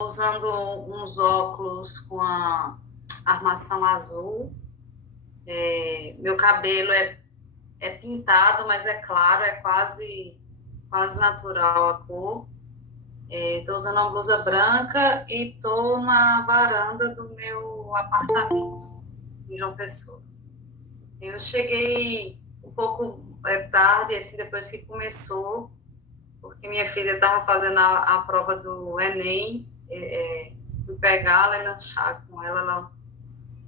usando uns óculos com a armação azul. Meu cabelo é pintado, mas é claro, é quase natural a cor. Estou usando uma blusa branca e estou na varanda do meu apartamento, em João Pessoa. Eu cheguei um pouco tarde, assim, depois que começou, porque minha filha estava fazendo a prova do Enem. Fui pegá-la e lanchar com ela,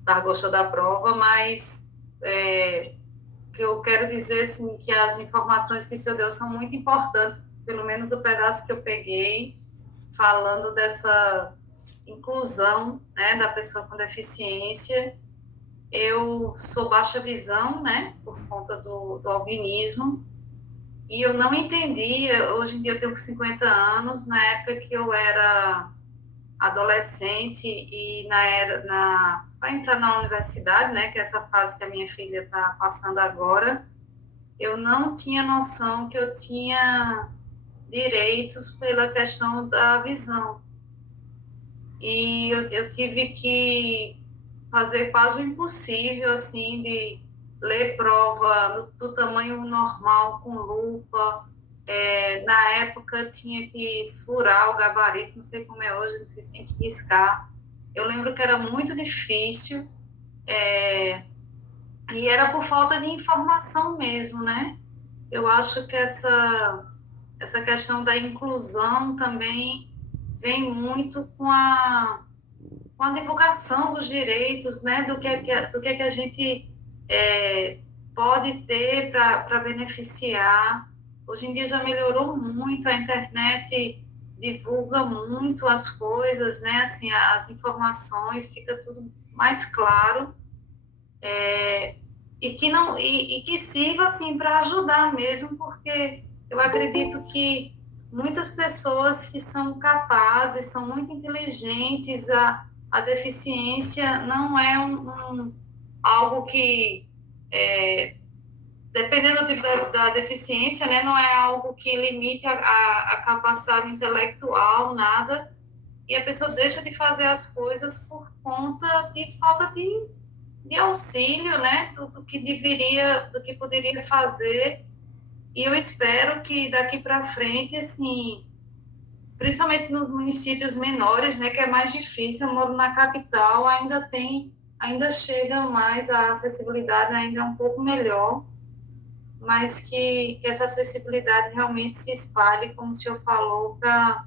ela gostou da prova, mas o que eu quero dizer assim, que as informações que o senhor deu são muito importantes, pelo menos o pedaço que eu peguei, falando dessa inclusão, né, da pessoa com deficiência. Eu sou baixa visão, né, por conta do albinismo, e eu não entendia. Hoje em dia eu tenho 50 anos, na época que eu era adolescente e para entrar na universidade, né, que é essa fase que a minha filha está passando agora, eu não tinha noção que eu tinha direitos pela questão da visão. E eu tive que fazer quase o impossível, assim, de ler prova do tamanho normal, com lupa. Na época tinha que furar o gabarito, não sei como é hoje, não sei se tem que riscar. Eu lembro que era muito difícil, e era por falta de informação mesmo, né? Eu acho que essa questão da inclusão também vem muito com a divulgação dos direitos, né? Do que a gente é, pode ter para beneficiar. Hoje em dia já melhorou muito, a internet divulga muito as coisas, né? Assim, as informações, fica tudo mais claro, e que não e que sirva assim para ajudar mesmo, porque eu acredito que muitas pessoas que são capazes, são muito inteligentes, a deficiência não é algo que, é, dependendo do tipo da deficiência, né, não é algo que limite a capacidade intelectual, nada, e a pessoa deixa de fazer as coisas por conta de falta de auxílio, né, do que deveria, do que poderia fazer. E eu espero que daqui para frente, assim, principalmente nos municípios menores, né, que é mais difícil. Eu moro na capital, ainda chega mais, a acessibilidade ainda é um pouco melhor, mas que essa acessibilidade realmente se espalhe, como o senhor falou, para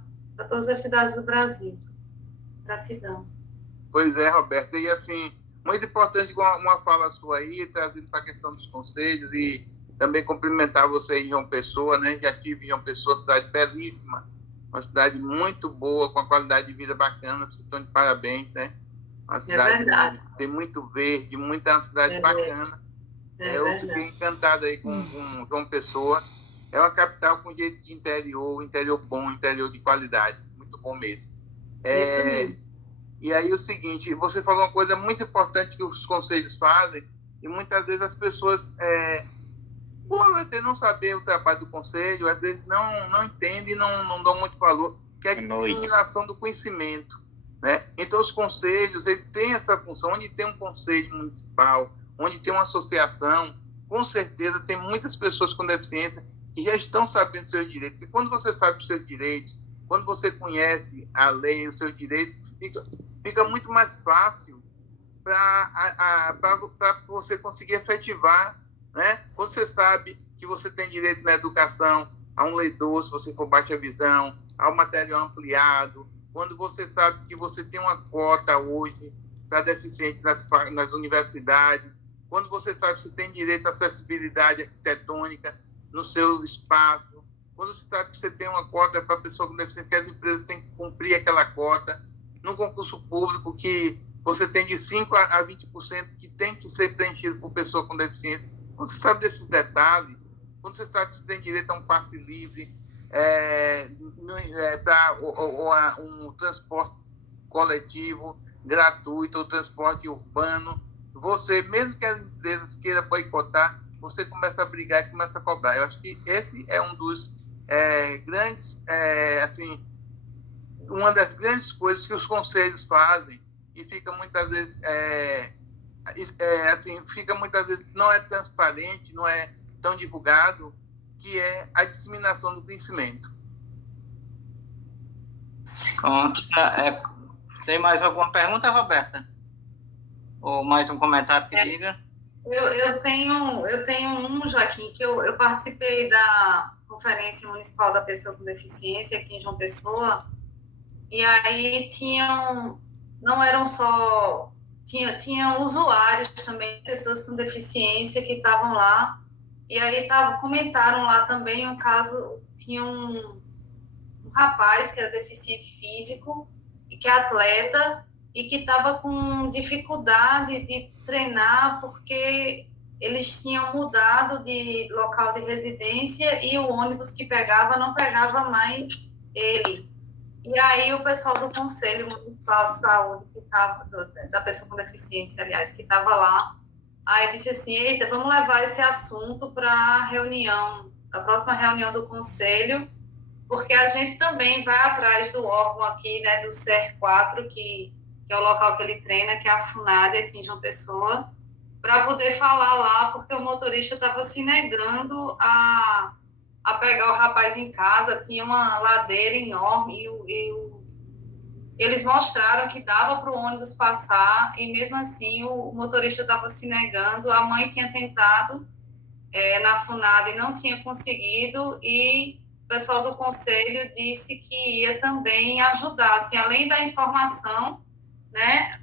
todas as cidades do Brasil. Gratidão. Pois é, Roberta, e assim, muito importante uma fala sua aí, trazendo para a questão dos conselhos e também cumprimentar você em João Pessoa, né? Já tive em João Pessoa, cidade belíssima, uma cidade muito boa, com a qualidade de vida bacana, vocês estão de parabéns, né? Uma É cidade verdade. tem muito verde, muita uma cidade É, bacana. é Eu fiquei verdade. encantado aí com João Pessoa. É uma capital com jeito de interior, interior bom, interior de qualidade, muito bom mesmo. Isso É, mesmo. e aí o seguinte, você falou uma coisa muito importante que os conselhos fazem, e muitas vezes as pessoas, por até não saber o trabalho do conselho, às vezes não entendem, não dão muito valor, que é a disseminação do conhecimento. Né? Então os conselhos, ele tem essa função, onde tem um conselho municipal, onde tem uma associação, com certeza tem muitas pessoas com deficiência que já estão sabendo seus direitos. E quando você sabe os seus direitos, quando você conhece a lei, os seus direitos, fica muito mais fácil para você conseguir efetivar, né? Quando você sabe que você tem direito na educação, a um leitor, se você for baixa visão, ao material ampliado, quando você sabe que você tem uma cota hoje para deficientes nas universidades, quando você sabe que você tem direito à acessibilidade arquitetônica no seu espaço, quando você sabe que você tem uma cota para pessoa com deficiência, que as empresas têm que cumprir aquela cota, no concurso público que você tem de 5 a 20% que tem que ser preenchido por pessoa com deficiência. Quando você sabe desses detalhes, quando você sabe que você tem direito a um passe livre, para um transporte coletivo gratuito, ou transporte urbano, você, mesmo que as empresas queiram boicotar, você começa a brigar e começa a cobrar. Eu acho que esse é um dos grandes, assim, uma das grandes coisas que os conselhos fazem, e fica muitas vezes, assim, fica muitas vezes, não é transparente, não é tão divulgado, que é a disseminação do conhecimento. Pronto. Tem mais alguma pergunta, Roberta? Ou mais um comentário que diga? Eu tenho um, Joaquim, que eu participei da Conferência Municipal da Pessoa com Deficiência aqui em João Pessoa, e aí não eram só, tinham usuários também, pessoas com deficiência que estavam lá, e aí comentaram lá também um caso, tinha um rapaz que era deficiente físico, e que é atleta, e que estava com dificuldade de treinar porque eles tinham mudado de local de residência e o ônibus que pegava não pegava mais ele. E aí o pessoal do Conselho Municipal de Saúde, da pessoa com deficiência, aliás, que estava lá, aí disse assim, eita, vamos levar esse assunto para a próxima reunião do Conselho, porque a gente também vai atrás do órgão aqui, né, do CER4, que é o local que ele treina, que é a FUNAD, aqui em João Pessoa, para poder falar lá, porque o motorista estava se negando a pegar o rapaz em casa, tinha uma ladeira enorme, eles mostraram que dava para o ônibus passar, e mesmo assim o motorista estava se negando, a mãe tinha tentado na FUNAD e não tinha conseguido, e o pessoal do conselho disse que ia também ajudar, assim, além da informação, né?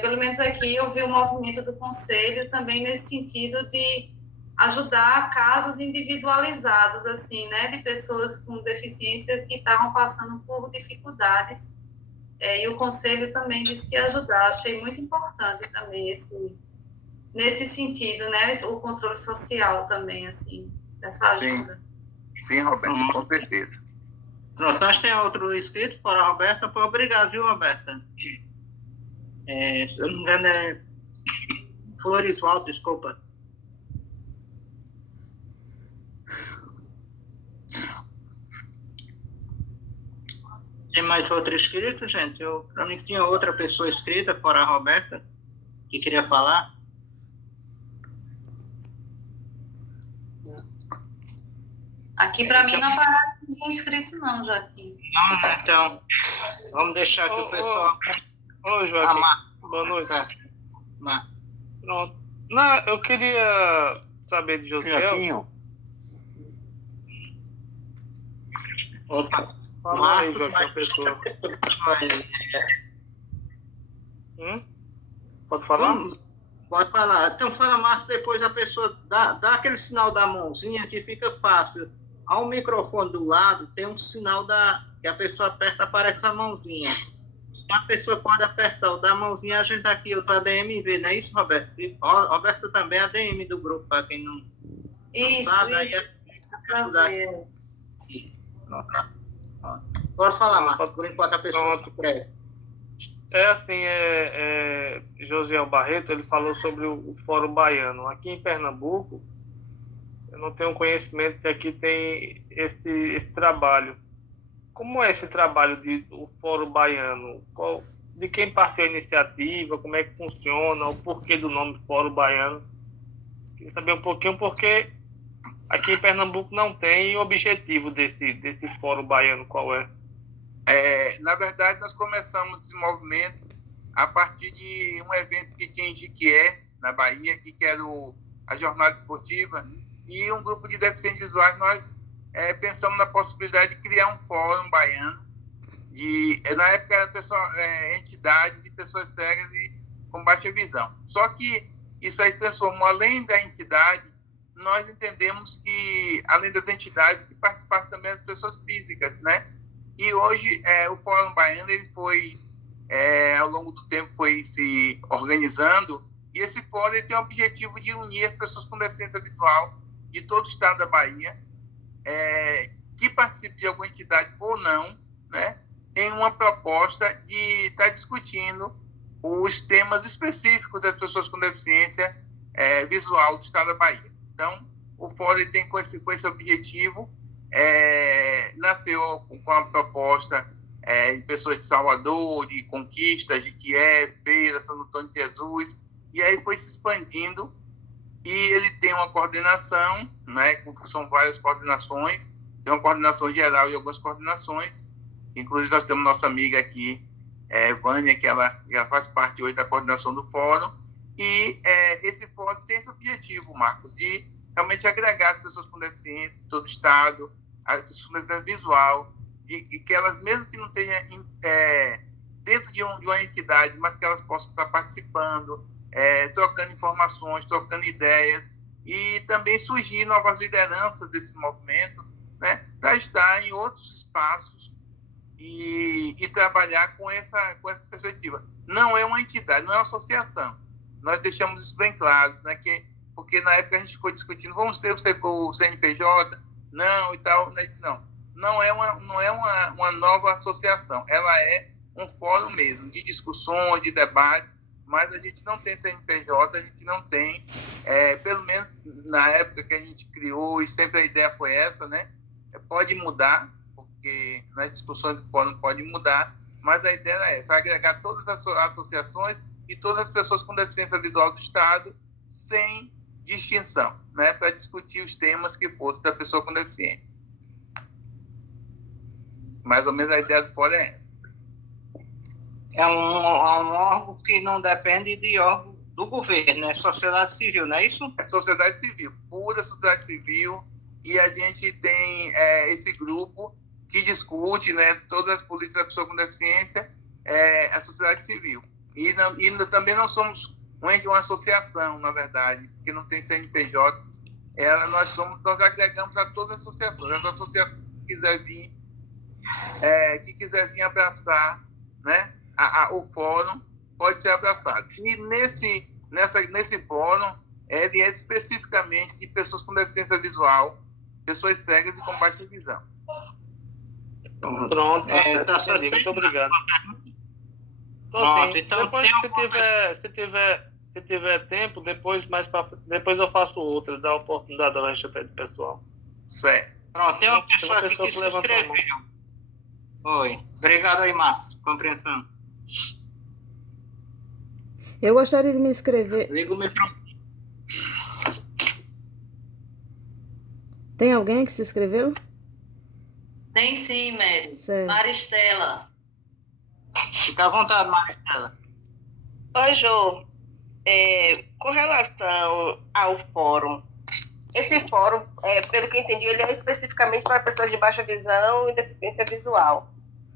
Pelo menos aqui eu vi o movimento do conselho também nesse sentido de ajudar casos individualizados, assim, né? De pessoas com deficiência que estavam passando por dificuldades. E o conselho também disse que ia ajudar. Achei muito importante também nesse sentido, né? O controle social também, assim, dessa ajuda. Sim, Roberta, com certeza. Pronto, nós temos outro inscrito, fora a Roberta. Obrigado, viu, Roberta? Se eu não me engano, é Florisvaldo, desculpa. Tem mais outro inscrito, gente? Para mim tinha outra pessoa inscrita, fora a Roberta, que queria falar. Aqui para mim não aparece ninguém inscrito não, Joaquim. Não, então, vamos deixar aqui o pessoal... Ô, Joaquim, boa noite. Certo. Pronto. Não, eu queria saber de Josiel. Opa. Fala aí, Joaquim, pessoa. Pode falar? Pode falar. Então fala, Marcos, depois a pessoa dá aquele sinal da mãozinha que fica fácil. Ao microfone do lado tem um sinal que a pessoa aperta, aparece a mãozinha. A pessoa pode apertar o da mãozinha, a gente aqui, eu tô ADMV, não é isso, Roberto? Roberto também é ADM do grupo, para quem não sabe. Aí ajudar aqui. Pode falar, Marcos, por enquanto a pessoa se prega. Josiel Barreto, ele falou sobre o Fórum Baiano. Aqui em Pernambuco, eu não tenho conhecimento que aqui tem esse trabalho. Como é esse trabalho do Fórum Baiano? De quem partiu a iniciativa? Como é que funciona? O porquê do nome Fórum Baiano? Queria saber um pouquinho porque aqui em Pernambuco não tem o objetivo desse Fórum Baiano, qual é? Na verdade, nós começamos esse movimento a partir de um evento que tinha em Jiquié, na Bahia, que era a Jornada Esportiva, e um grupo de deficientes visuais, nós pensamos na possibilidade de criar um fórum baiano, e na época era entidades de pessoas cegas e com baixa visão. Só que isso aí se transformou, além da entidade, nós entendemos que, além das entidades, que participaram também as pessoas físicas, né? E hoje o Fórum Baiano, ele foi, ao longo do tempo, foi se organizando, e esse fórum ele tem o objetivo de unir as pessoas com deficiência visual de todo o estado da Bahia, que participem de alguma entidade ou não, né, em uma proposta de estar discutindo os temas específicos das pessoas com deficiência visual do estado da Bahia. Então, o fórum tem com esse objetivo, nasceu com a proposta de pessoas de Salvador, de Conquista, de Kiev, Feira, São Antônio de Jesus, e aí foi se expandindo, e ele tem uma coordenação, né, são várias coordenações, tem uma coordenação geral e algumas coordenações, inclusive nós temos nossa amiga aqui, Vânia, que ela faz parte hoje da coordenação do fórum, e esse fórum tem esse objetivo, Marcos, de realmente agregar as pessoas com deficiência de todo o estado, as pessoas com deficiência visual, e que elas, mesmo que não tenham dentro de uma entidade, mas que elas possam estar participando, trocando informações, trocando ideias, e também surgir novas lideranças desse movimento, né, para estar em outros espaços e trabalhar com essa perspectiva. Não é uma entidade, não é uma associação. Nós deixamos isso bem claro, né, porque na época a gente ficou discutindo, vamos ter o CNPJ? Não, e tal. Não é uma nova associação. Ela é um fórum mesmo, de discussões, de debate, mas a gente não tem CNPJ, a gente não tem, pelo menos na época que a gente criou, e sempre a ideia foi essa, né? Pode mudar, porque nas discussões do fórum pode mudar, mas a ideia é essa, agregar todas as associações e todas as pessoas com deficiência visual do Estado, sem distinção, né? Para discutir os temas que fossem da pessoa com deficiência. Mais ou menos a ideia do fórum é essa. É um órgão que não depende de órgão do governo, é sociedade civil, não é isso? É sociedade civil, pura sociedade civil, e a gente tem esse grupo que discute, né, todas as políticas da pessoa com deficiência, a sociedade civil. E também não somos uma associação, na verdade, porque não tem CNPJ. Nós agregamos a todas as associações. As associações que quiser vir abraçar, né, o fórum, pode ser abraçado. E nesse fórum, ele é especificamente de pessoas com deficiência visual, pessoas cegas e com baixa visão. Pronto, muito obrigado. Pronto, então depois, se tiver tempo, depois eu faço outra, dá oportunidade ao resto do pessoal. Certo. Pronto, tem uma pessoa aqui que se inscreveu. Oi. Obrigado aí, Marcos. Compreensão. Eu gostaria de me inscrever. Liga o microfone. Tem alguém que se inscreveu? Tem sim, Mary. Certo. Maristela. Fica à vontade, Maristela. Oi, Jô. Com relação ao fórum, esse fórum, pelo que eu entendi, ele é especificamente para pessoas de baixa visão e deficiência visual.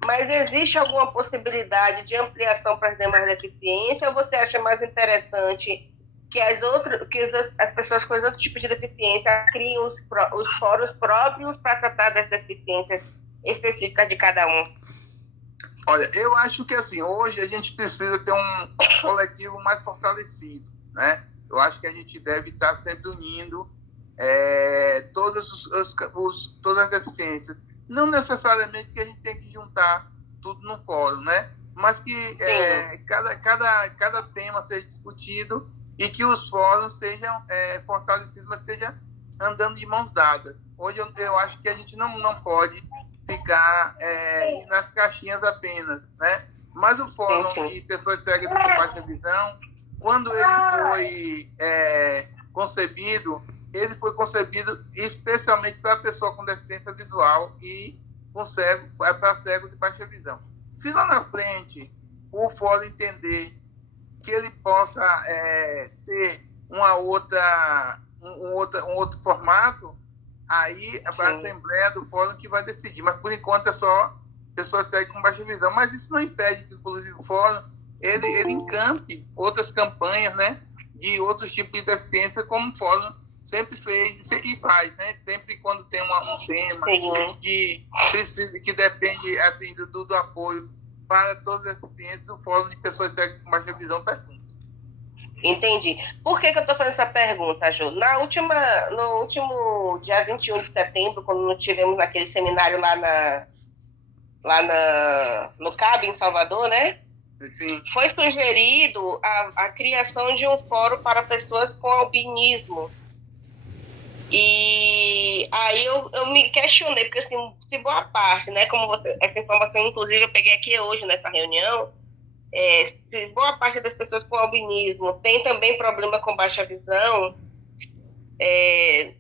Mas existe alguma possibilidade de ampliação para as demais deficiências, ou você acha mais interessante que as pessoas com outro tipo de deficiência criem os fóruns próprios para tratar das deficiências específicas de cada um? Olha, eu acho que assim, hoje a gente precisa ter um coletivo mais fortalecido, né? Eu acho que a gente deve estar sempre unindo todas as deficiências. Não necessariamente que a gente tem que juntar tudo no fórum, né? Mas que cada tema seja discutido e que os fóruns sejam fortalecidos, mas estejam andando de mãos dadas. Hoje eu acho que a gente não pode ficar nas caixinhas apenas, né? Mas o fórum de pessoas cegas e com baixa visão, quando ele foi concebido, ele foi concebido especialmente para a pessoa com deficiência visual e para cegos de baixa visão. Se lá na frente o fórum entender que ele possa ter um outro formato, aí a Assembleia do Fórum que vai decidir. Mas, por enquanto, é só pessoas cegas com baixa visão. Mas isso não impede que, inclusive, o Fórum ele encampe outras campanhas, né, de outros tipos de deficiência, como o Fórum sempre fez e faz, né? Sempre quando tem um tema que depende assim, do apoio para todas as deficiências, o Fórum de Pessoas Cegas com Baixa Visão está junto. Entendi. Por que eu estou fazendo essa pergunta, Ju? No último dia 21 de setembro, quando nós tivemos aquele seminário no CAB, em Salvador, né? Sim. Foi sugerido a criação de um fórum para pessoas com albinismo. E aí eu me questionei, porque assim, se boa parte, né, como você, essa informação, inclusive, eu peguei aqui hoje nessa reunião, se boa parte das pessoas com albinismo tem também problema com baixa visão,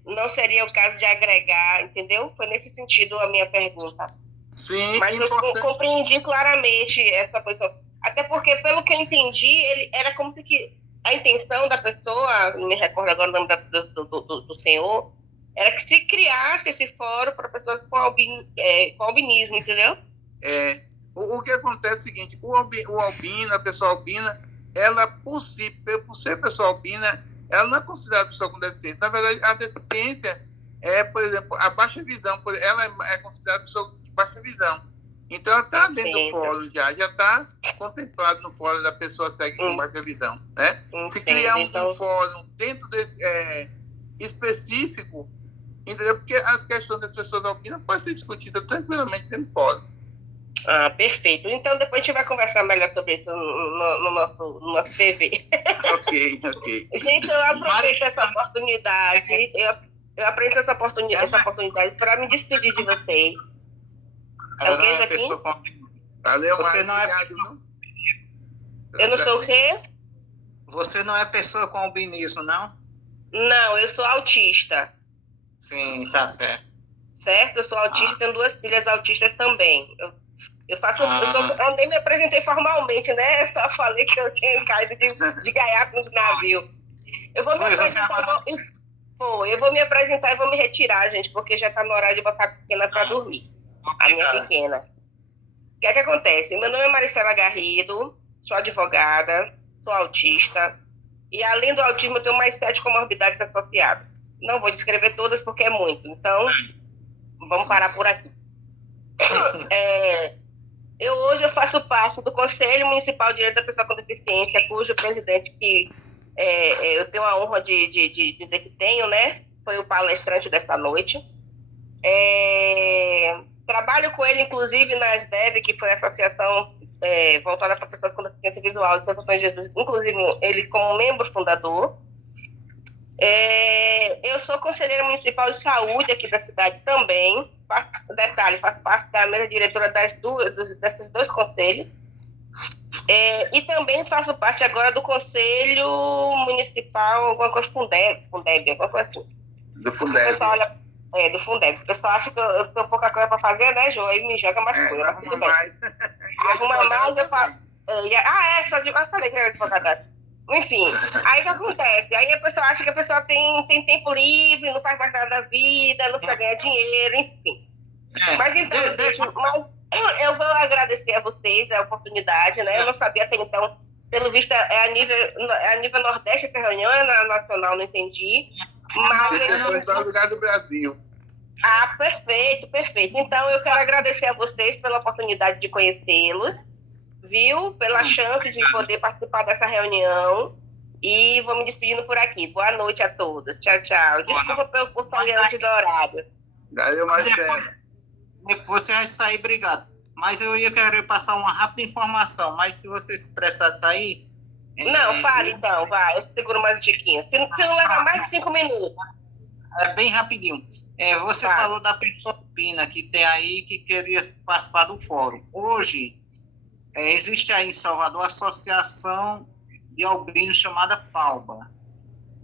não seria o caso de agregar, entendeu? Foi nesse sentido a minha pergunta. Sim, Mas eu compreendi claramente essa posição. Até porque, pelo que eu entendi, ele era como se que a intenção da pessoa, não me recordo agora o nome do senhor, era que se criasse esse fórum para pessoas com albinismo, entendeu? O que acontece é o seguinte, o albino, a pessoa albina, ela, por ser pessoa albina, ela não é considerada pessoa com deficiência. Na verdade, a deficiência por exemplo, a baixa visão, ela é considerada pessoa de baixa visão. Então, ela está dentro do fórum já está contemplado no fórum da pessoa cega com baixa visão. Né? Se criar um fórum dentro desse específico, entendeu? Porque as questões das pessoas albinas podem ser discutidas tranquilamente dentro do fórum. Ah, perfeito. Então, depois a gente vai conversar melhor sobre isso no nosso PV. Ok. Gente, eu aproveito essa oportunidade. Eu aproveito essa oportunidade para me despedir de vocês. Ela não é pessoa com... Valeu, você não obrigado, Eu não sou o quê? Você não é pessoa com albinismo, não? Não, eu sou autista. Sim, tá certo. Certo? Eu sou autista, tenho 2 filhas autistas também. Eu nem me apresentei formalmente, né? Só falei que eu tinha caído de gaiato no navio. Eu vou me apresentar e vou me retirar, gente, porque já está no horário de botar a pequena para dormir. A minha pequena. O que é que acontece? Meu nome é Maricela Garrido, sou advogada, sou autista, e além do autismo eu tenho mais 7 comorbidades associadas. Não vou descrever todas porque é muito, então vamos parar por aqui. Hoje eu faço parte do Conselho Municipal de Direito da Pessoa com Deficiência, cujo presidente que eu tenho a honra de dizer que tenho, né? Foi o palestrante desta noite. Trabalho com ele, inclusive, na ASDEV, que foi a associação voltada para pessoas com deficiência visual de Santo Antônio de Jesus, inclusive ele como membro fundador. Eu sou conselheira municipal de saúde aqui da cidade também. Faço parte da mesa diretora desses 2 conselhos. E também faço parte agora do Conselho Municipal, alguma coisa Fundeb, alguma coisa assim. Do Fundeb. Do Fundeb. O pessoal acha que eu tenho pouca coisa para fazer, né, Jô? Aí me joga mais coisa. Arruma mais. Arruma mais, eu faço. Eu falei que era advogada. Enfim, aí o que acontece? Aí a pessoa acha que a pessoa tem tempo livre, não faz mais nada da vida, não precisa ganhar dinheiro, enfim. Mas então, eu vou agradecer a vocês a oportunidade, né? Eu não sabia até então, pelo visto, é a nível Nordeste essa reunião, é na nacional, não entendi. Mas em todo lugar do Brasil. Ah, perfeito. Então, eu quero agradecer a vocês pela oportunidade de conhecê-los, viu? Pela chance de poder participar dessa reunião. E vou me despedindo por aqui. Boa noite a todos. Tchau. Desculpa por sair antes do horário. Valeu, Marcelo. Você vai sair, obrigado. Mas eu ia querer passar uma rápida informação, mas se você se precisar de sair... Não, fale então, vai. Eu seguro mais um tiquinho. Se não levar mais de 5 minutos. Bem rapidinho. Você falou da pessoa albina que tem aí que queria participar do fórum. Hoje, existe aí em Salvador a Associação de Albinos chamada PALBA.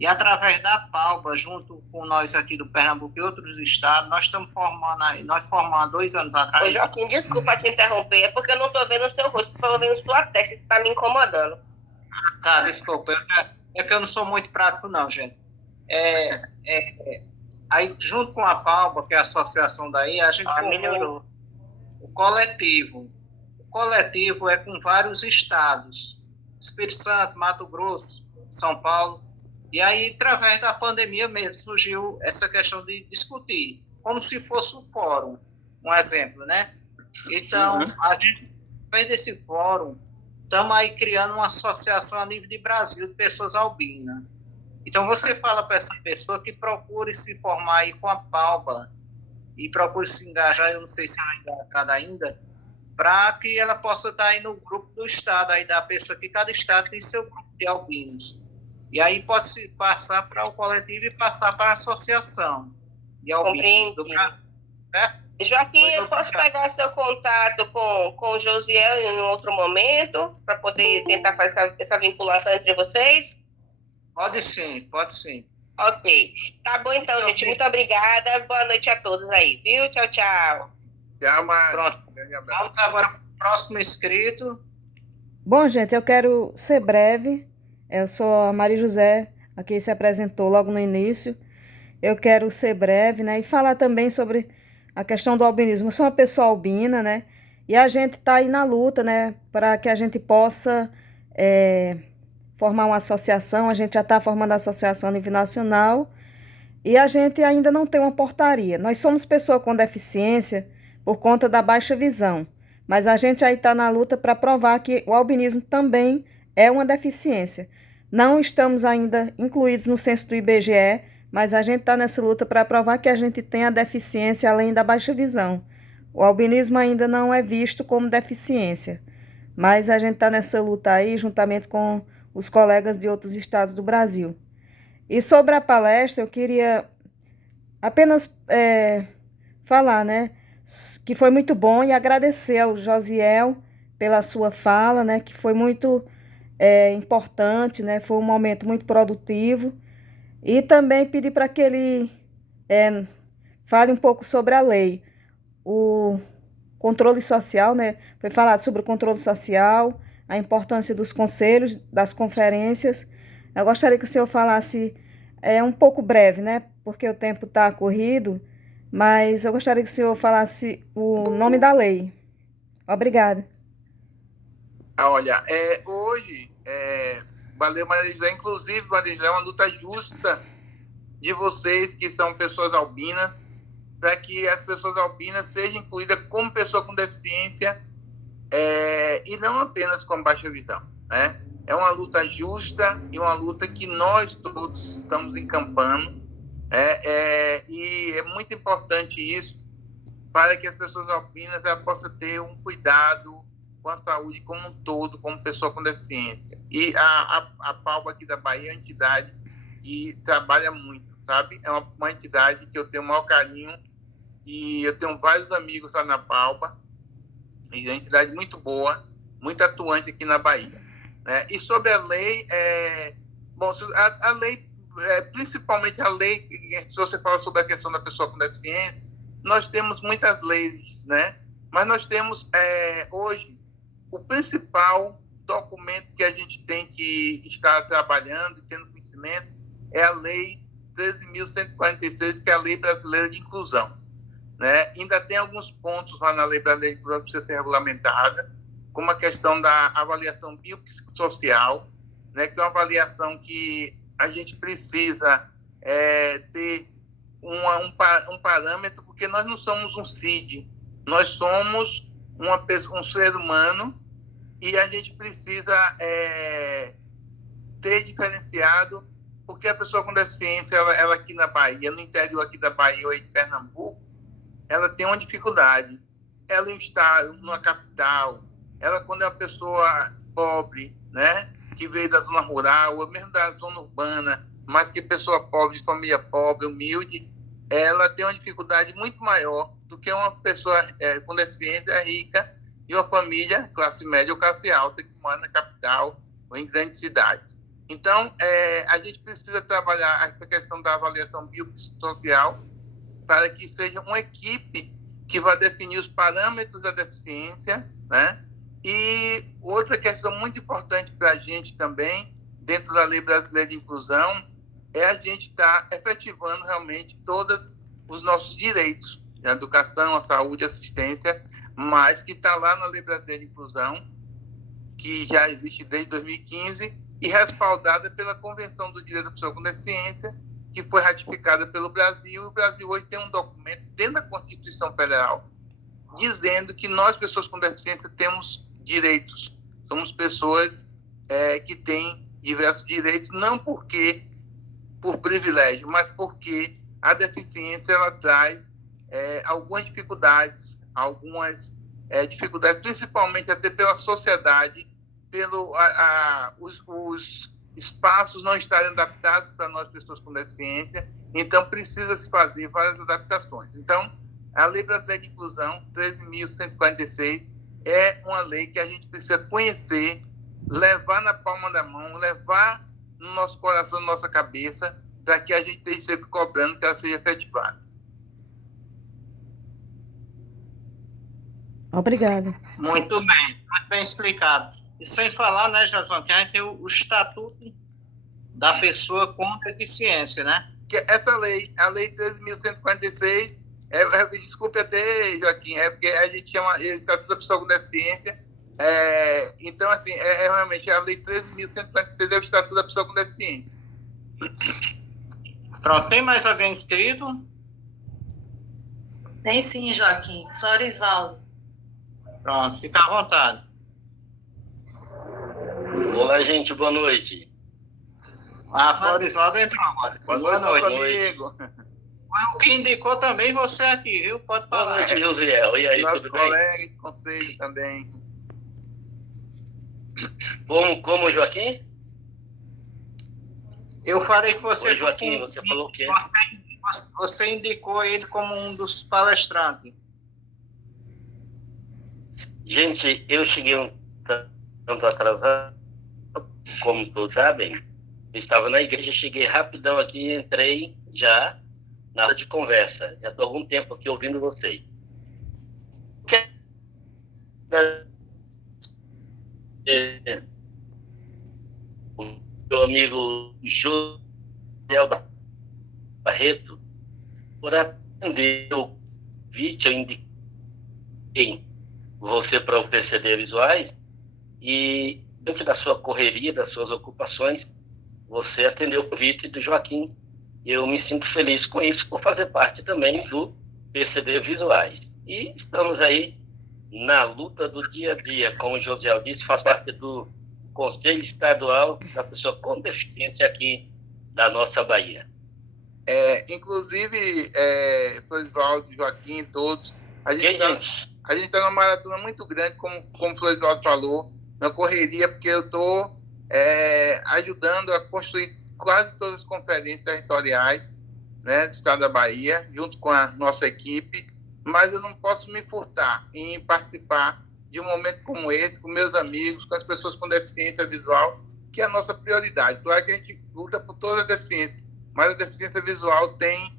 E através da PALBA, junto com nós aqui do Pernambuco e outros estados, nós estamos formando aí, nós formamos há 2 anos atrás... Ô, Joaquim, desculpa te interromper, é porque eu não estou vendo o seu rosto, estou vendo sua testa, isso está me incomodando. Tá, desculpa, é que eu não sou muito prático não, gente. Aí, junto com a PALBA, que é a associação daí, a gente formou o coletivo. O coletivo é com vários estados, Espírito Santo, Mato Grosso, São Paulo. E aí, através da pandemia mesmo, surgiu essa questão de discutir, como se fosse um fórum, um exemplo, né? Então, a gente, através desse fórum, estamos aí criando uma associação a nível de Brasil de pessoas albinas. Então, você fala para essa pessoa que procure se formar aí com a PALBA e procure se engajar, eu não sei se é engajada ainda, para que ela possa estar aí no grupo do estado, aí da pessoa que cada estado tem seu grupo de albinos. E aí pode se passar para o coletivo e passar para a associação de albinos do Brasil. Né? Joaquim, Pois eu posso obrigado. pegar seu contato com o Josiel em um outro momento, para poder tentar fazer essa vinculação entre vocês? Pode sim, pode sim. Ok. Tá bom então, gente. Muito obrigada. Boa noite a todos aí, viu? Tchau, tchau. Tchau, Mari. Pronto. Vamos agora para o próximo inscrito. Bom, gente, eu quero ser breve. Eu sou a Maria José, aqui se apresentou logo no início. Eu quero ser breve, né? E falar também sobre a questão do albinismo. Eu sou uma pessoa albina, né? E a gente está aí na luta, né? Para que a gente possa formar uma associação. A gente já está formando a associação a nível nacional. E a gente ainda não tem uma portaria. Nós somos pessoas com deficiência por conta da baixa visão. Mas a gente aí está na luta para provar que o albinismo também é uma deficiência. Não estamos ainda incluídos no censo do IBGE, mas a gente está nessa luta para provar que a gente tem a deficiência além da baixa visão. O albinismo ainda não é visto como deficiência, mas a gente está nessa luta aí juntamente com os colegas de outros estados do Brasil. E sobre a palestra, eu queria apenas falar, né, que foi muito bom e agradecer ao Josiel pela sua fala, né, que foi muito importante, né, foi um momento muito produtivo. E também pedir para que ele fale um pouco sobre a lei. O controle social, né, foi falado sobre o controle social, a importância dos conselhos, das conferências. Eu gostaria que o senhor falasse um pouco breve, né, porque o tempo está corrido, mas eu gostaria que o senhor falasse o nome da lei. Obrigada. Olha, hoje, valeu, Maria José. Inclusive, Maria José, é uma luta justa de vocês que são pessoas albinas, para que as pessoas albinas sejam incluídas como pessoa com deficiência e não apenas com baixa visão, né? É uma luta justa e uma luta que nós todos estamos encampando, e é muito importante isso para que as pessoas albinas possam ter um cuidado com a saúde como um todo, como pessoa com deficiência. E a Palpa aqui da Bahia é uma entidade que trabalha muito, sabe? É uma entidade que eu tenho o maior carinho e eu tenho vários amigos lá na Palpa, e é uma entidade muito boa, muito atuante aqui na Bahia. Né? E sobre a lei, a lei, principalmente a lei, se você fala sobre a questão da pessoa com deficiência, nós temos muitas leis, né? Mas nós temos, hoje, o principal documento que a gente tem que estar trabalhando e tendo conhecimento é a Lei 13.146, que é a Lei Brasileira de Inclusão. Né? Ainda tem alguns pontos lá na Lei Brasileira de Inclusão que precisa ser regulamentada, como a questão da avaliação biopsicossocial, né? Que é uma avaliação que a gente precisa ter um parâmetro, porque nós não somos um CID, nós somos um ser humano e a gente precisa ter diferenciado, porque a pessoa com deficiência, ela aqui na Bahia, no interior aqui da Bahia ou em Pernambuco, ela tem uma dificuldade. Ela está numa capital, ela quando é uma pessoa pobre, né, que veio da zona rural, ou mesmo da zona urbana, mas que pessoa pobre, de família pobre, humilde, ela tem uma dificuldade muito maior do que uma pessoa com deficiência rica e uma família classe média ou classe alta que mora na capital ou em grandes cidades. Então, a gente precisa trabalhar essa questão da avaliação biopsicossocial para que seja uma equipe que vai definir os parâmetros da deficiência, né? E outra questão muito importante para a gente também, dentro da Lei Brasileira de Inclusão, é a gente estar efetivando realmente todos os nossos direitos, a educação, a saúde, a assistência, mas que está lá na Lei Brasileira de Inclusão, que já existe desde 2015 e respaldada pela Convenção do Direito da Pessoa com Deficiência, que foi ratificada pelo Brasil, e o Brasil hoje tem um documento dentro da Constituição Federal dizendo que nós, pessoas com deficiência, temos direitos. Somos pessoas que têm diversos direitos, não por privilégio, mas porque a deficiência ela traz algumas dificuldades, principalmente até pela sociedade, espaços não estarem adaptados para nós, pessoas com deficiência, então precisa se fazer várias adaptações. Então, a Lei Brasileira de Inclusão, 13.146, é uma lei que a gente precisa conhecer, levar na palma da mão, levar no nosso coração, na nossa cabeça, para que a gente esteja sempre cobrando que ela seja efetivada. Obrigada. Muito bem explicado. E sem falar, né, Jasmine, que a gente tem o Estatuto da Pessoa com Deficiência, né? Que essa lei, a Lei 13.146, desculpe até, Joaquim, é porque a gente chama Estatuto da Pessoa com Deficiência. Então, assim, realmente a Lei 13.146 é o Estatuto da Pessoa com Deficiência. Pronto, tem mais alguém inscrito? Tem sim, Joaquim. Florisvaldo. Pronto, fica à vontade. Olá, gente, boa noite. Florisvaldo entrou agora. Boa noite, nosso amigo. O que indicou também você aqui, viu? Pode falar. Boa noite, Josiel. E aí, Nosso tudo bem? colega de conselho também. Como, Joaquim? Eu falei que você... Oi, Joaquim, você falou o quê? Você indicou ele como um dos palestrantes. Gente, eu cheguei um tanto atrasado, como todos sabem. Eu estava na igreja, cheguei rapidão aqui, entrei já na hora de conversa. Já estou há algum tempo aqui ouvindo vocês. O meu amigo José Barreto, por atender o convite, eu indiquei você para o PCD Visuais e, dentro da sua correria, das suas ocupações, você atendeu o convite do Joaquim. Eu me sinto feliz com isso, por fazer parte também do PCD Visuais. E estamos aí na luta do dia a dia, como o José disse, faz parte do Conselho Estadual da Pessoa com Deficiência aqui da nossa Bahia. Inclusive, Florisvaldo, Joaquim, todos, a gente está numa maratona muito grande, como o Florisvaldo falou, na correria, porque eu estou ajudando a construir quase todas as conferências territoriais, né, do estado da Bahia, junto com a nossa equipe, mas eu não posso me furtar em participar de um momento como esse, com meus amigos, com as pessoas com deficiência visual, que é a nossa prioridade. Claro que a gente luta por toda a deficiência, mas a deficiência visual tem,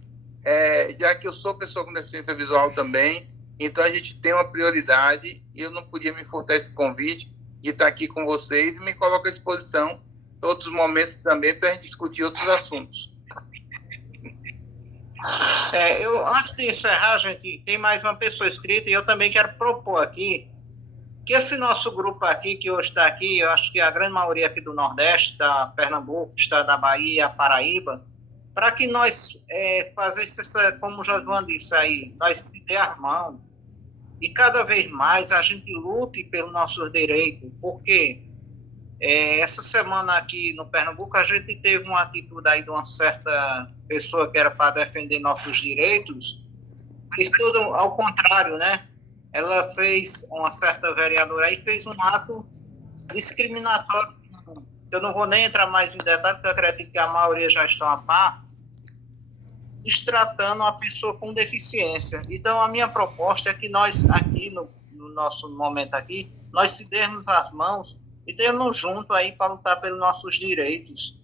já que eu sou pessoa com deficiência visual também, então a gente tem uma prioridade e eu não podia me furtar esse convite de estar aqui com vocês e me coloco à disposição em outros momentos também para a gente discutir outros assuntos. Antes de encerrar, gente, tem mais uma pessoa inscrita e eu também quero propor aqui que esse nosso grupo aqui, que hoje está aqui, eu acho que a grande maioria aqui do Nordeste, da Pernambuco, estado da Bahia, Paraíba, para que nós façamos como o Josman disse aí, nós se der a mão e cada vez mais a gente lute pelos nossos direitos, porque essa semana aqui no Pernambuco a gente teve uma atitude aí de uma certa pessoa que era para defender nossos direitos, fez tudo ao contrário, né? Ela fez, uma certa vereadora aí, fez um ato discriminatório. Eu não vou nem entrar mais em detalhes, porque eu acredito que a maioria já estão a par, destratando a pessoa com deficiência. Então, a minha proposta é que nós, aqui, no nosso momento aqui, nós se dermos as mãos e termos junto aí para lutar pelos nossos direitos,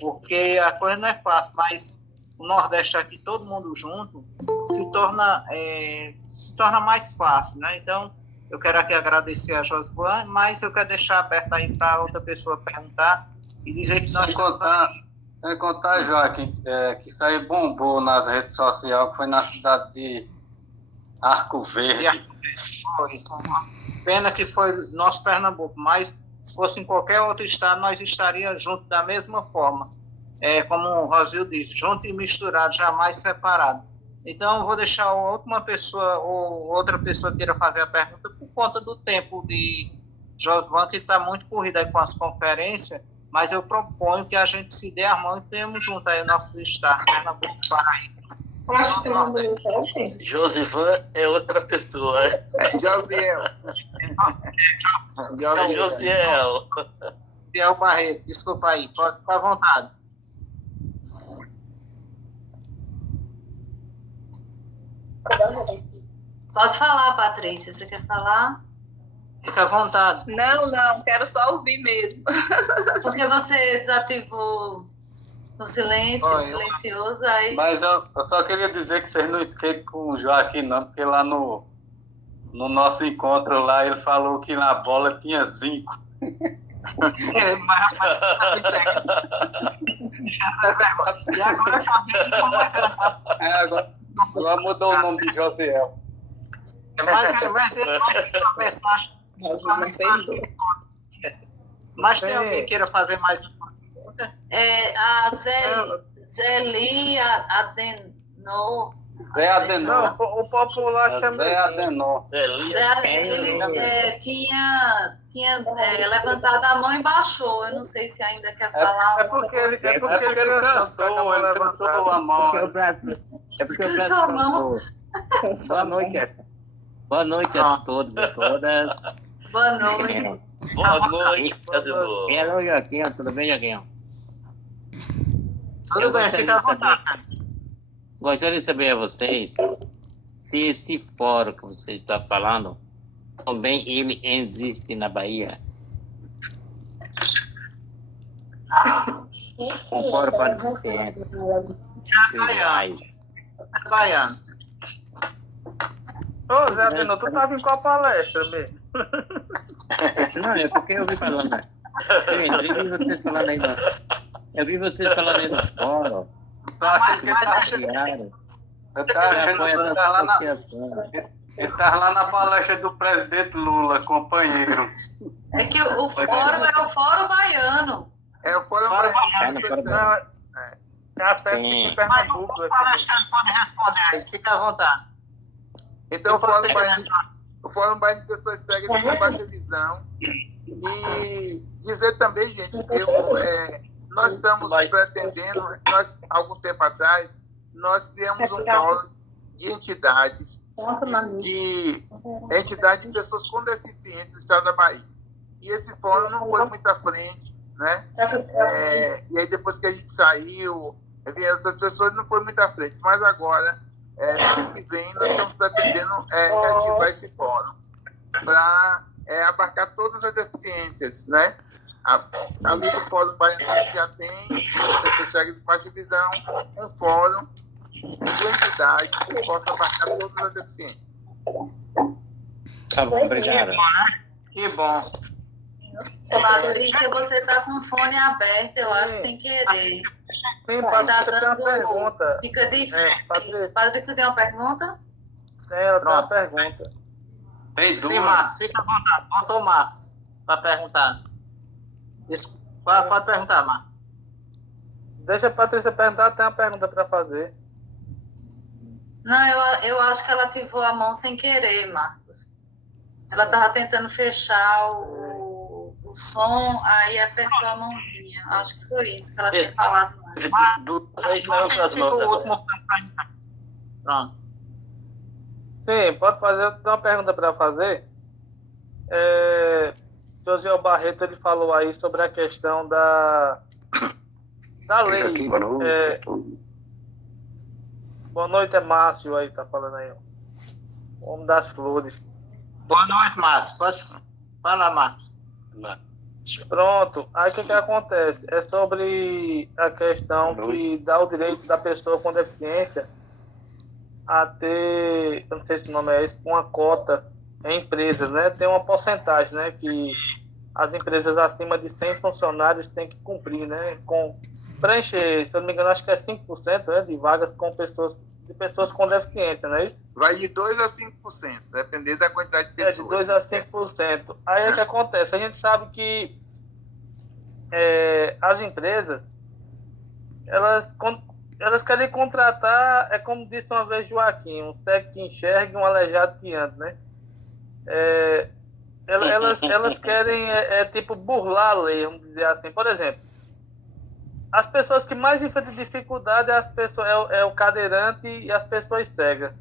porque a coisa não é fácil, mas o Nordeste aqui, todo mundo junto, se torna mais fácil, né? Então, eu quero aqui agradecer a Josvan, mas eu quero deixar aberto aí para outra pessoa perguntar e dizer que nós... Sem contar, Joaquim, que isso aí bombou nas redes sociais, que foi na cidade de Arco Verde. Pena que foi nosso Pernambuco, mas se fosse em qualquer outro estado, nós estaríamos juntos da mesma forma. Como o Rosil disse, junto e misturado, jamais separado. Então, eu vou deixar uma pessoa ou outra pessoa queira fazer a pergunta por conta do tempo de Josvan, que está muito corrido aí com as conferências, mas eu proponho que a gente se dê a mão e tenhamos junto aí o nosso estado, Pernambuco, Paraíba. Acho que eu não vou Josivan é outra pessoa. Josiel. Josiel. Josiel Barreto, desculpa aí, pode ficar à vontade. Pode falar, Patrícia. Você quer falar? Fica à vontade. Não, quero só ouvir mesmo. Porque você desativou no silêncio, Olha, silencioso, aí... Mas eu só queria dizer que vocês não esquentem com o Joaquim, não, porque lá no nosso encontro lá, ele falou que na bola tinha 5. E agora acabei de começar. Agora mudou o nome de Josiel. Mas ele uma mensagem. Mas tem alguém que queira fazer mais uma pergunta? A Zeli Adenor. Zé Adenor. Não, o popular chama Zé Adenor. Ele tinha levantado a mão e baixou. Eu não sei se ainda quer falar. É porque ele cansou, ele cansou a mão. É porque o Cansou a mão. Boa noite. Boa noite a todos e todas. Boa noite. Boa noite, Adenor. Hello, Joaquim. Tudo bem, Joaquim? Tudo bem, fica à vontade. Gostaria de saber a vocês se esse fórum que você está falando também ele existe na Bahia. Um fórum para deficientes. Baiano. Ô, Zé Adenor, tu estava em qual palestra mesmo? Não, é porque eu vi falando, né? Eu vi vocês falando aí no... Eu vi vocês falando aí no fórum. Ele estava lá na palestra do presidente Lula, companheiro. É que o fórum é o Fórum Baiano. É o Fórum Baiano. É a festa em Pernambuco. Pode responder aí, fica à vontade. Então, o Fórum Baiano de Pessoas Cegas tem baixa visão. E dizer também, gente, nós estamos pretendendo, algum tempo atrás, nós criamos um fórum de entidades, de pessoas com deficiência do estado da Bahia. E esse fórum não foi muito à frente, né? E aí depois que a gente saiu, vieram outras pessoas, não foi muito à frente. Mas agora, no ano que vem, nós estamos pretendendo reativar esse fórum para abarcar todas as deficiências, né? Ali no Fórum Baiano já tem pessoas cegas de baixa visão, um fórum de entidade que possa abarcar todas as deficiências. Tá bom, obrigado. Que bom. Patrícia, você está com o fone aberto, eu acho, sem querer. Sim, Patrícia, tem uma pergunta. Fica difícil. Patrícia, tem uma pergunta? Ela tem uma pergunta. Sim, Marcos, fica à vontade. Bota o Marcos para perguntar. Pode perguntar, Marcos. Deixa a Patrícia perguntar, tem uma pergunta para fazer. Não, eu acho que ela ativou a mão sem querer, Marcos. Ela estava tentando fechar o som, aí apertou a mãozinha. Acho que foi isso que ela tinha falado antes. Fica o último. Pronto. Sim, pode fazer. Eu tenho uma pergunta para fazer. Josiel Barreto, ele falou aí sobre a questão da lei. Boa noite, é Márcio aí, tá falando aí. O homem das flores. Boa noite, Márcio. Pode falar, Márcio. Pronto. Aí o que acontece? É sobre a questão que dá o direito da pessoa com deficiência a ter, eu não sei se o nome é esse, uma cota em empresas, né? Tem uma porcentagem, né? Que as empresas acima de 100 funcionários têm que cumprir, né? Preencher, se eu não me engano, acho que é 5%, né, de vagas com pessoas com deficiência, não é isso? Vai de 2% a 5%, dependendo da quantidade de pessoas. De 2% a 5%. Aí é que acontece, a gente sabe que as empresas, elas querem contratar, é como disse uma vez Joaquim, um cego que enxerga e um aleijado que anda, né? Elas querem, tipo, burlar a lei, vamos dizer assim. Por exemplo, as pessoas que mais enfrentam dificuldade é o cadeirante e as pessoas cegas.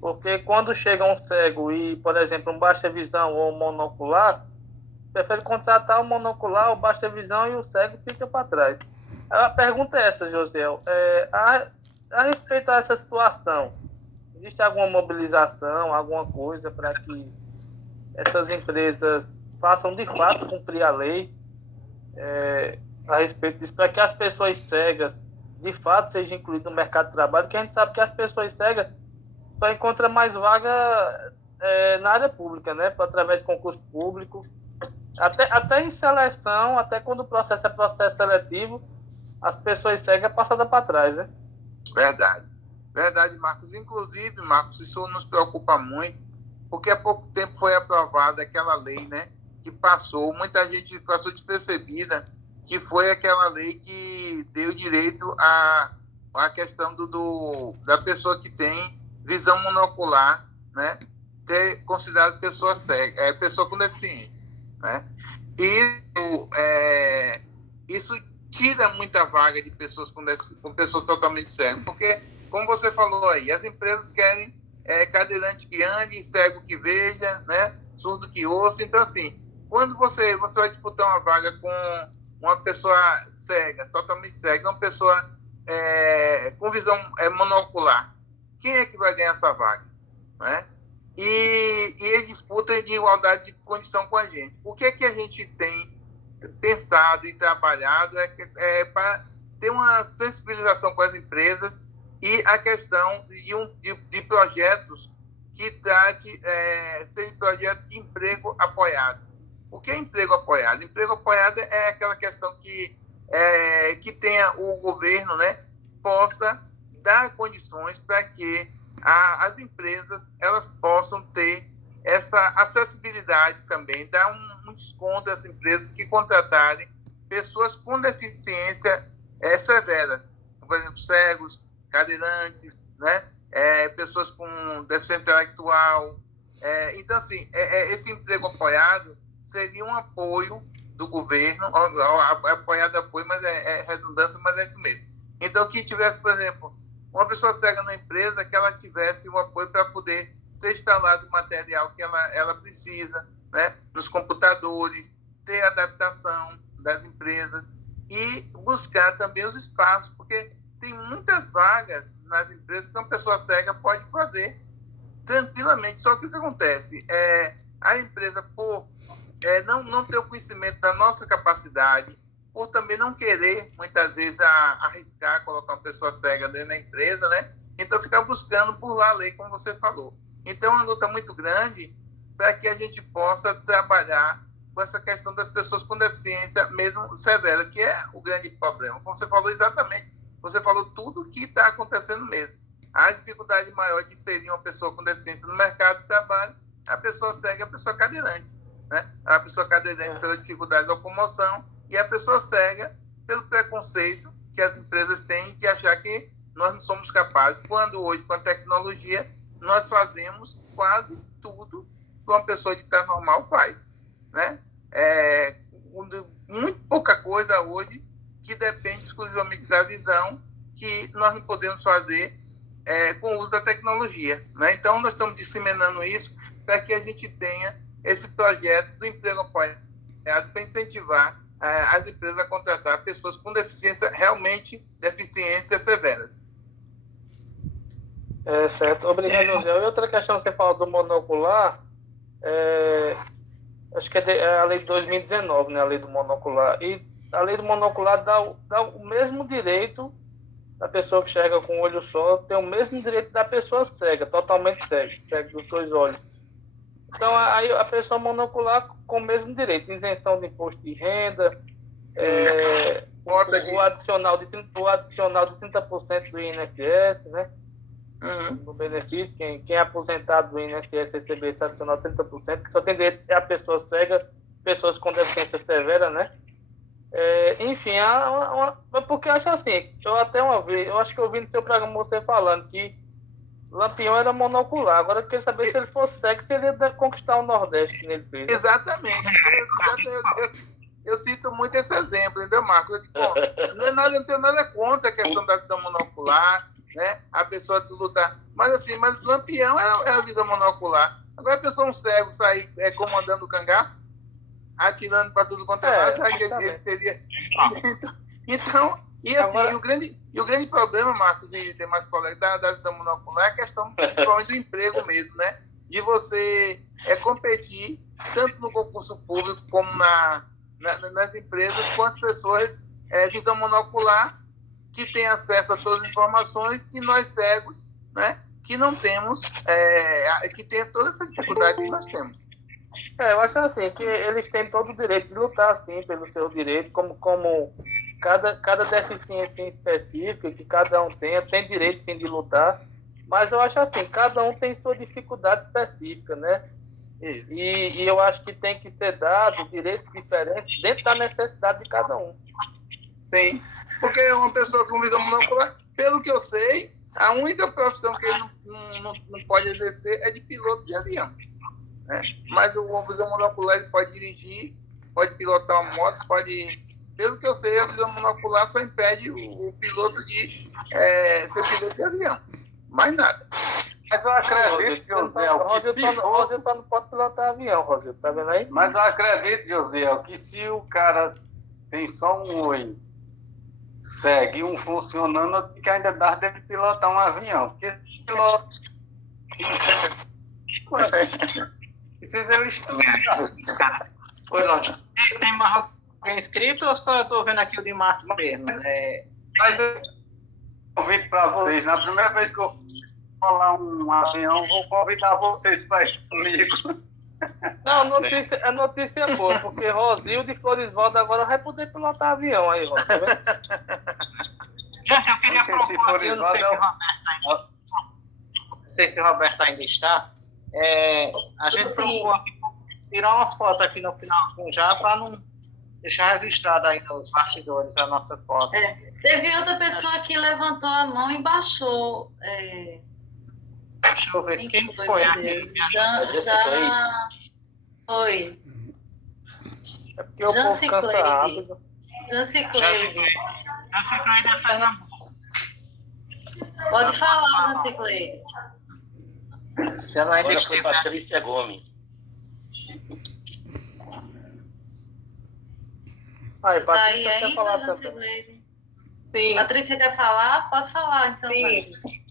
Porque quando chega um cego e, por exemplo, um baixa visão ou um monocular, prefere contratar o monocular, o baixa visão, e o cego fica para trás. A pergunta é essa, Josiel. A respeito a essa situação, existe alguma mobilização, alguma coisa para que essas empresas façam de fato cumprir a lei a respeito disso, para que as pessoas cegas de fato sejam incluídas no mercado de trabalho, que a gente sabe que as pessoas cegas só encontram mais vaga na área pública, né? Através de concurso público, até em seleção, até quando o processo é processo seletivo, as pessoas cegas passadas para trás, né? Verdade, Marcos. Inclusive, Marcos, isso nos preocupa muito, porque há pouco tempo foi aprovada aquela lei, né, que passou, muita gente passou despercebida, que foi aquela lei que deu direito à questão da pessoa que tem visão monocular, né, ser considerada pessoa cega, pessoa com deficiência, né? E isso tira muita vaga de pessoas com pessoas totalmente cegas, porque, como você falou aí, as empresas querem cadeirante que ande, cego que veja, né, surdo que ouça. Então, assim, quando você vai disputar uma vaga com uma pessoa cega, totalmente cega, uma pessoa com visão monocular, quem é que vai ganhar essa vaga, né? E eles disputam de igualdade de condição com a gente. O que é que a gente tem pensado e trabalhado para ter uma sensibilização com as empresas e a questão de projetos que trate seja projeto de emprego apoiado. O que é emprego apoiado? Emprego apoiado é aquela questão que tenha o governo, né, possa dar condições para que as empresas elas possam ter essa acessibilidade também, dar um desconto às empresas que contratarem pessoas com deficiência severa, por exemplo, cegos, cadeirantes, né? Pessoas com deficiência intelectual. Então, assim, esse emprego apoiado seria um apoio do governo, apoio, mas é redundância, mas é isso mesmo. Então, que tivesse, por exemplo, uma pessoa cega na empresa, que ela tivesse o apoio para poder ser instalado o material que ela precisa, né, nos computadores, ter adaptação das empresas e buscar também os espaços, porque tem muitas vagas nas empresas que uma pessoa cega pode fazer tranquilamente. Só que o que acontece? A empresa, por não ter o conhecimento da nossa capacidade, por também não querer, muitas vezes, arriscar, colocar uma pessoa cega dentro da empresa, né? Então, ficar buscando burlar a lei, como você falou. Então, é uma luta muito grande para que a gente possa trabalhar com essa questão das pessoas com deficiência, mesmo severa, que é o grande problema. Como você falou exatamente, você falou tudo o que está acontecendo mesmo. A dificuldade maior de inserir uma pessoa com deficiência no mercado de trabalho, a pessoa cega, a pessoa cadeirante, né? A pessoa cadeirante pela dificuldade de locomoção e a pessoa cega pelo preconceito que as empresas têm de achar que nós não somos capazes, quando hoje, com a tecnologia, nós fazemos quase tudo que uma pessoa de estar normal faz, né? Muito pouca coisa hoje que depende exclusivamente da visão, que nós não podemos fazer com o uso da tecnologia, né? Então, nós estamos disseminando isso para que a gente tenha esse projeto do emprego apoiado para incentivar as empresas a contratar pessoas com deficiência, realmente deficiências severas. Certo. Obrigado, José. E outra questão que você falou do monocular, acho que é a lei de 2019, né? A lei do monocular. E a lei do monocular dá o mesmo direito da pessoa que enxerga com o olho só, tem o mesmo direito da pessoa cega, totalmente cega dos dois olhos. Então, aí a pessoa monocular com o mesmo direito, isenção de imposto de renda, o adicional de 30% do INSS, né? No benefício, quem é aposentado do INSS receber esse adicional de 30%, que só tem direito a pessoa cega, pessoas com deficiência severa, né? Enfim, porque eu acho assim, eu acho que eu ouvi no seu programa você falando que Lampião era monocular. Agora eu queria saber se ele fosse cego, se ele ia conquistar o Nordeste que ele fez. Exatamente. Eu cito muito esse exemplo, entendeu, Marcos? Não tenho nada contra a questão da visão monocular, né? A pessoa lutar. Mas assim, Lampião era a visão monocular. Agora a pessoa cego sair comandando o cangaço, atirando para tudo quanto é lado, será que ele seria... Então, e assim, Agora... o grande problema, Marcos e demais colegas da visão monocular é a questão principalmente do emprego mesmo, né? De você competir tanto no concurso público como nas empresas com as pessoas visão monocular que têm acesso a todas as informações e nós cegos, né? Que não temos, que tem toda essa dificuldade que nós temos. Eu acho assim, que eles têm todo o direito de lutar, sim, pelo seu direito, como cada deficiência específica que cada um tem direito, sim, de lutar, mas eu acho assim, cada um tem sua dificuldade específica, né? E eu acho que tem que ser dado direitos diferentes dentro da necessidade de cada um. Sim, porque uma pessoa com visão monocular, pelo que eu sei, a única profissão que ele não pode exercer é de piloto de avião. Né? Mas o visão monocular ele pode dirigir, pode pilotar uma moto, pode... Pelo que eu sei, a visão monocular só impede o piloto de ser piloto de avião. Mais nada. Mas eu acredito, Josiel, que se fosse... Rosiel não pode pilotar avião, Rosiel, tá vendo aí? Mas eu acredito, Josiel, que se o cara tem só um olho segue um funcionando, que ainda dá dele pilotar um avião. Porque piloto... Precisa ele estudar. Foi longe. Tem mais alguém inscrito ou só eu tô vendo aqui o de Marcos mesmo? Mas eu convido para vocês. Na primeira vez que eu falar um avião, vou convidar vocês para ir comigo. Não, a notícia é boa, porque Rosil de Floresvaldo agora vai poder pilotar avião aí, Rosil. Gente, eu queria propor aqui, eu não sei se o Roberto ainda... Não sei se o Roberto ainda está. A gente propôs aqui tirar uma foto aqui no finalzinho já, para não deixar registrado aí nos bastidores a nossa foto. Teve outra pessoa que levantou a mão e baixou. Deixa eu ver quem foi aqui. Já foi. É porque o povo cansa rápido. Jancicleide é Pernambuco. Pode falar, Jancicleide. Se ela ainda Agora foi Patrícia Gomes. Aí, Tá aí quer ainda, falar Jancicleide? Sim. Patrícia quer falar? Pode falar, então, Sim. Patrícia.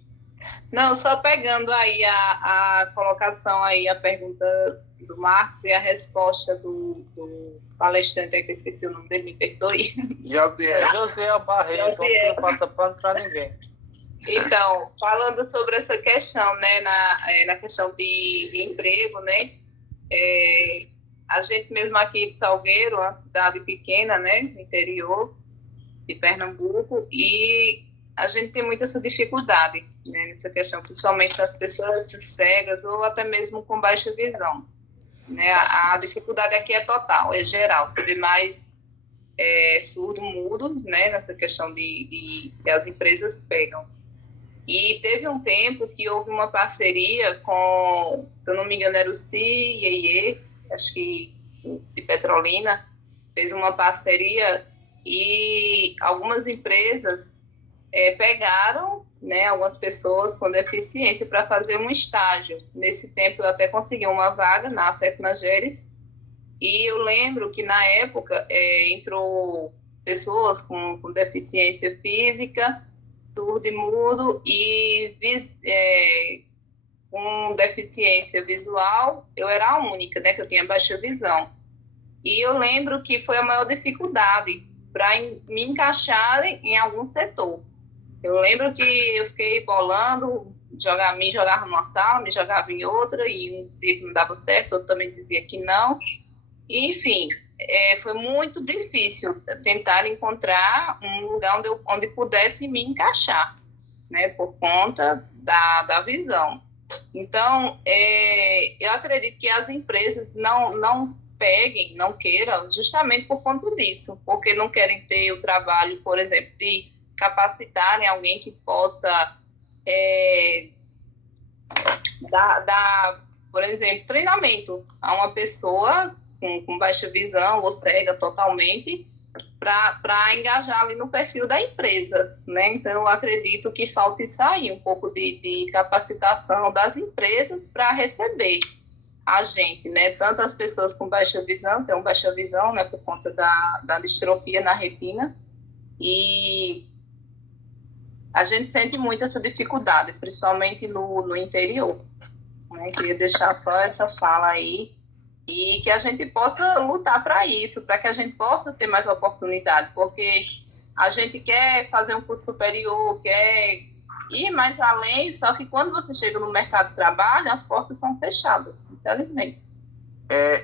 Não, só pegando aí a colocação aí, a pergunta do Marcos e a resposta do palestrante aí, que eu esqueci o nome dele, me perdoe. Josiel Barreto, não passa pano para ninguém. Então, falando sobre essa questão, né, na questão de emprego, né, a gente mesmo aqui de Salgueiro, uma cidade pequena, né, no interior de Pernambuco, e a gente tem muita essa dificuldade, né, nessa questão, principalmente das pessoas cegas ou até mesmo com baixa visão. Né, a dificuldade aqui é total, é geral, você vê mais surdo-mudos, né, nessa questão que as empresas pegam. E teve um tempo que houve uma parceria com, se eu não me engano, era o CIEE, acho que de Petrolina, fez uma parceria e algumas empresas pegaram, né, algumas pessoas com deficiência para fazer um estágio. Nesse tempo eu até consegui uma vaga na Sétima Geres e eu lembro que na época entrou pessoas com deficiência física, surdo e mudo e com deficiência visual, eu era a única, né, que eu tinha baixa visão. E eu lembro que foi a maior dificuldade para me encaixar em algum setor. Eu lembro que eu fiquei bolando, me jogava numa sala, me jogava em outra, e um dizia que não dava certo, outro também dizia que não. E, enfim, foi muito difícil tentar encontrar um lugar onde pudesse me encaixar, né, por conta da visão. Então, eu acredito que as empresas não peguem, não queiram, justamente por conta disso, porque não querem ter o trabalho, por exemplo, de capacitarem alguém que possa dar, por exemplo, treinamento a uma pessoa com baixa visão ou cega totalmente, para engajar ali no perfil da empresa, né? Então, eu acredito que falta isso aí, um pouco de capacitação das empresas para receber, a gente, né? Tanto as pessoas com baixa visão, tem baixa visão, né? Por conta da distrofia na retina. E a gente sente muito essa dificuldade, principalmente no interior. Né? Queria deixar só essa fala aí e que a gente possa lutar para isso, para que a gente possa ter mais oportunidade, porque a gente quer fazer um curso superior, quer ir mais além, só que quando você chega no mercado de trabalho, as portas são fechadas, infelizmente.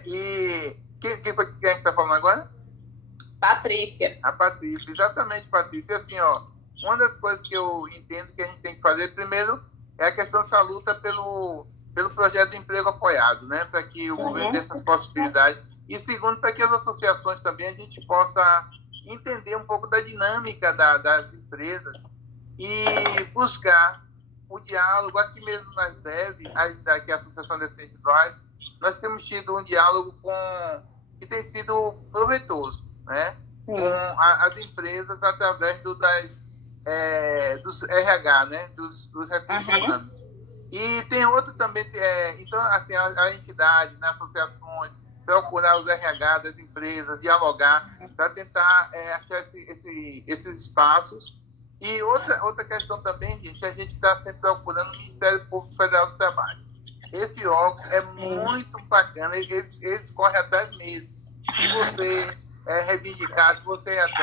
E quem está falando agora? Patrícia. A Patrícia, exatamente, Patrícia. Assim, ó, uma das coisas que eu entendo que a gente tem que fazer, primeiro, é a questão dessa luta pelo projeto de emprego apoiado, né? Para que o governo dê essas possibilidades. E segundo, para que as associações também a gente possa entender um pouco da dinâmica das empresas e buscar o diálogo. Aqui mesmo nas DEV, aqui a Associação Deficiente Drive, nós temos tido um diálogo que tem sido proveitoso, né? Com as empresas através dos RH, né? Dos recursos humanos. E tem outro também, então, assim, a entidade, né, associações, procurar os RH das empresas, dialogar, para tentar achar esses espaços. E outra questão também, gente, a gente está sempre procurando o Ministério Público Federal do Trabalho. Esse órgão é muito bacana, eles correm atrás mesmo. Se você reivindicar, se você ir atrás,